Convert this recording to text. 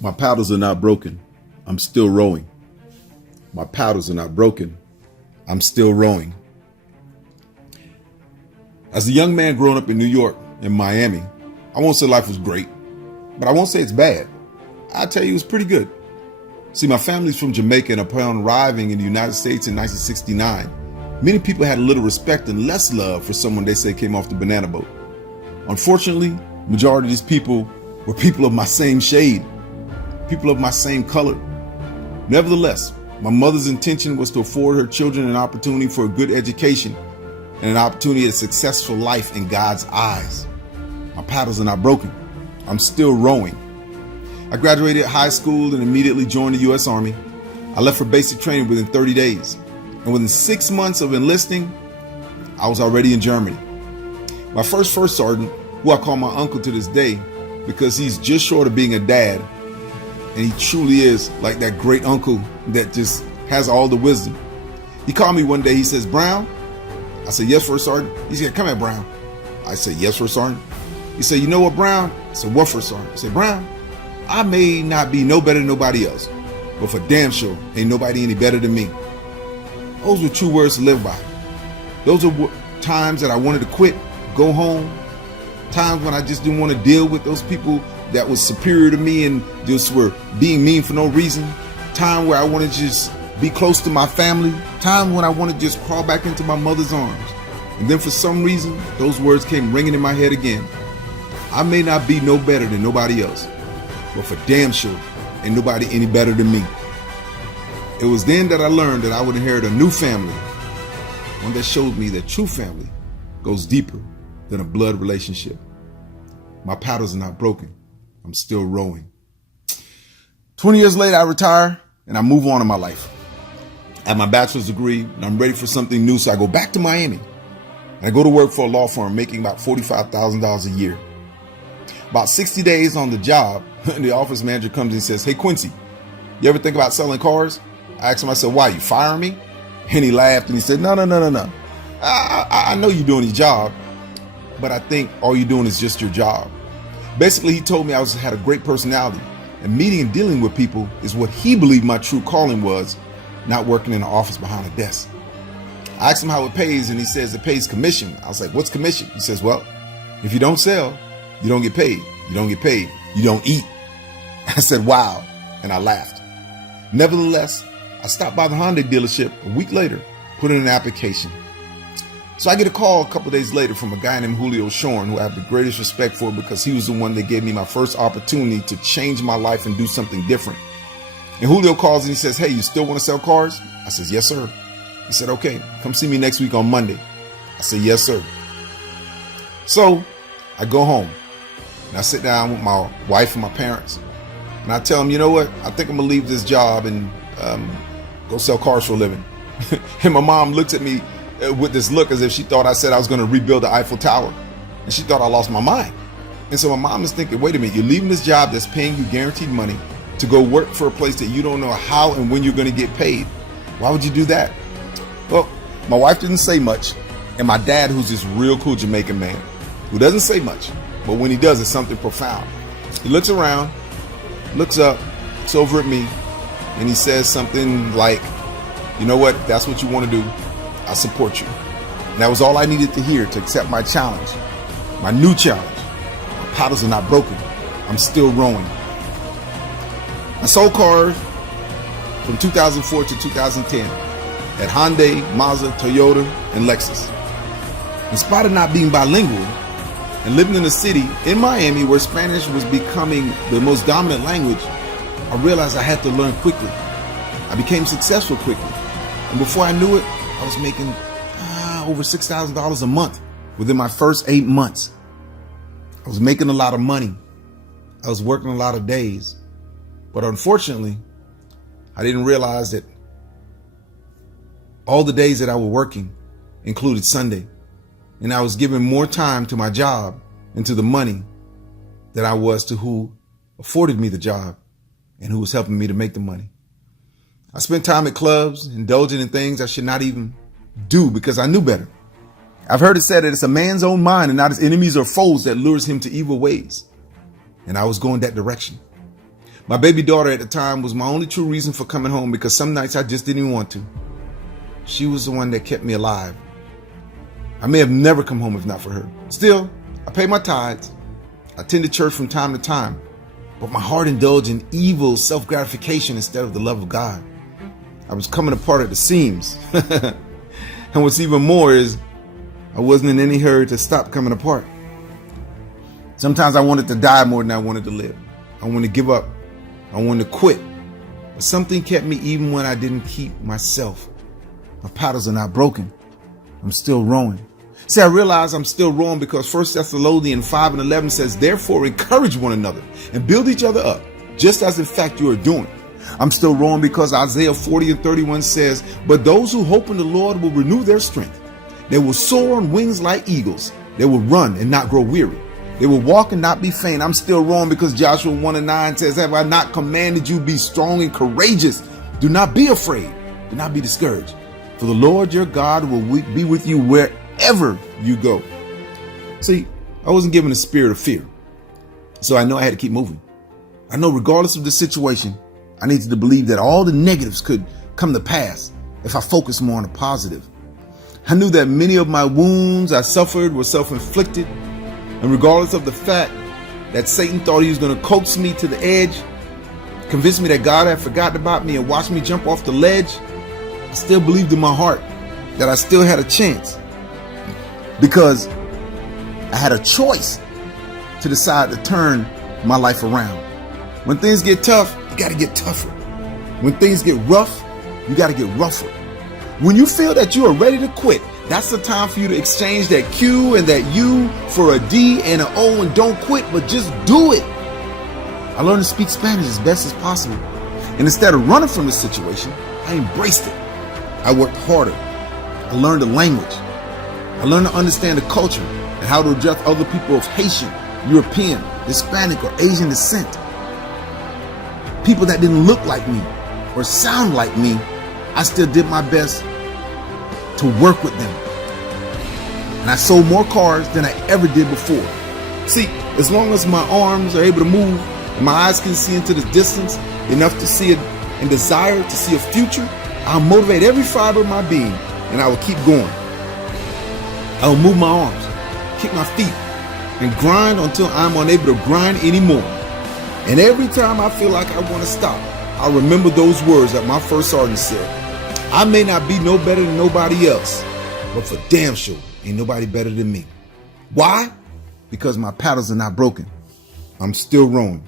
My paddles are not broken. I'm still rowing. My paddles are not broken. I'm still rowing. As a young man growing up in New York and Miami, I won't say life was great, but I won't say it's bad. I'll tell you it was pretty good. See, my family's from Jamaica, and upon arriving in the United States in 1969, many people had a little respect and less love for someone they say came off the banana boat. Unfortunately, majority of these people were people of my same shade, people of my same color. Nevertheless, my mother's intention was to afford her children an opportunity for a good education and an opportunity at a successful life in God's eyes. My paddles are not broken. I'm still rowing. I graduated high school and immediately joined the U.S. Army. I left for basic training within 30 days. And within 6 months of enlisting, I was already in Germany. My first sergeant, who I call my uncle to this day because he's just short of being a dad, and he truly is like that great uncle that just has all the wisdom. He called me one day. He says, "Brown?" I said, "Yes, First Sergeant." He said, "Come here, Brown." I said, "Yes, First Sergeant." He said, "You know what, Brown?" I said, "What, First Sergeant?" I said, "Brown, I may not be no better than nobody else, but for damn sure ain't nobody any better than me." Those were true words to live by. Those are times that I wanted to quit, go home, times when I just didn't want to deal with those people that was superior to me and just were being mean for no reason, time where I wanted to just be close to my family, time when I wanted to just crawl back into my mother's arms. And then for some reason, those words came ringing in my head again. I may not be no better than nobody else, but for damn sure ain't nobody any better than me. It was then that I learned that I would inherit a new family, one that showed me that true family goes deeper than a blood relationship. My paddles are not broken. I'm still rowing. 20 years later, I retire and I move on in my life. I have my bachelor's degree and I'm ready for something new, so I go back to Miami and I go to work for a law firm making about $45,000 a year. About 60 days on the job, the office manager comes and says, "Hey, Quincy, you ever think about selling cars?" I asked him, I said, "Why, you firing me?" And he laughed and he said, No. I know you're doing your job, but I think all you're doing is just your job. Basically, he told me I had a great personality, and meeting and dealing with people is what he believed my true calling was, not working in an office behind a desk. I asked him how it pays, and he says it pays commission. I was like, "What's commission?" He says, "Well, if you don't sell, you don't get paid. You don't get paid, you don't eat." I said, "Wow," and I laughed. Nevertheless, I stopped by the Hyundai dealership a week later, put in an application. So I get a call a couple days later from a guy named Julio Shorn, who I have the greatest respect for because he was the one that gave me my first opportunity to change my life and do something different. And Julio calls and he says, "Hey, you still want to sell cars?" I says, "Yes, sir." He said, "Okay, come see me next week on Monday." I said, "Yes, sir." So I go home and I sit down with my wife and my parents and I tell them, "You know what? I think I'm gonna leave this job and go sell cars for a living." And my mom looked at me with this look as if she thought I said I was going to rebuild the Eiffel Tower, and she thought I lost my mind. And so my mom is thinking, wait a minute, you're leaving this job that's paying you guaranteed money to go work for a place that you don't know how and when you're going to get paid. Why would you do that? Well, my wife didn't say much, and my dad, who's this real cool Jamaican man who doesn't say much, but when he does, it's something profound. He looks around, looks up, looks over at me, and he says something like, "You know what? If that's what you want to do, I support you." And that was all I needed to hear to accept my challenge, my new challenge. My paddles are not broken. I'm still rowing. I sold cars from 2004 to 2010 at Hyundai, Mazda, Toyota, and Lexus. In spite of not being bilingual and living in a city in Miami where Spanish was becoming the most dominant language, I realized I had to learn quickly. I became successful quickly. And before I knew it, I was making over $6,000 a month within my first 8 months. I was making a lot of money. I was working a lot of days. But unfortunately, I didn't realize that all the days that I was working included Sunday. And I was giving more time to my job and to the money than I was to who afforded me the job and who was helping me to make the money. I spent time at clubs, indulging in things I should not even do because I knew better. I've heard it said that it's a man's own mind and not his enemies or foes that lures him to evil ways. And I was going that direction. My baby daughter at the time was my only true reason for coming home, because some nights I just didn't even want to. She was the one that kept me alive. I may have never come home if not for her. Still, I pay my tithes. I attended church from time to time, but my heart indulged in evil self-gratification instead of the love of God. I was coming apart at the seams. And what's even more is I wasn't in any hurry to stop coming apart. Sometimes I wanted to die more than I wanted to live. I wanted to give up. I wanted to quit. But something kept me even when I didn't keep myself. My paddles are not broken. I'm still rowing. See, I realize I'm still rowing because 1 Thessalonians 5:11 says, therefore encourage one another and build each other up, just as in fact you are doing. I'm still rowing because Isaiah 40:31 says, but those who hope in the Lord will renew their strength. They will soar on wings like eagles. They will run and not grow weary. They will walk and not be faint. I'm still wrong because Joshua 1:9 says, have I not commanded you, be strong and courageous? Do not be afraid. Do not be discouraged. For the Lord your God will be with you wherever you go. See, I wasn't given a spirit of fear, so I know I had to keep moving. I know regardless of the situation, I needed to believe that all the negatives could come to pass if I focused more on the positive. I knew that many of my wounds I suffered were self-inflicted, and regardless of the fact that Satan thought he was going to coax me to the edge, convince me that God had forgotten about me and watched me jump off the ledge, I still believed in my heart that I still had a chance, because I had a choice to decide to turn my life around. When things get tough, you got to get tougher. When things get rough, you got to get rougher. When you feel that you are ready to quit, that's the time for you to exchange that Q and that U for a D and an O, and don't quit, but just do it. I learned to speak Spanish as best as possible. And instead of running from the situation, I embraced it. I worked harder. I learned the language. I learned to understand the culture and how to address other people of Haitian, European, Hispanic, or Asian descent. People that didn't look like me or sound like me, I still did my best to work with them. And I sold more cars than I ever did before. See, as long as my arms are able to move and my eyes can see into the distance enough to see it and desire to see a future, I'll motivate every fiber of my being, and I will keep going. I will move my arms, kick my feet, and grind until I'm unable to grind anymore. And every time I feel like I want to stop, I remember those words that my first sergeant said. I may not be no better than nobody else, but for damn sure, ain't nobody better than me. Why? Because my paddles are not broken. I'm still rowing.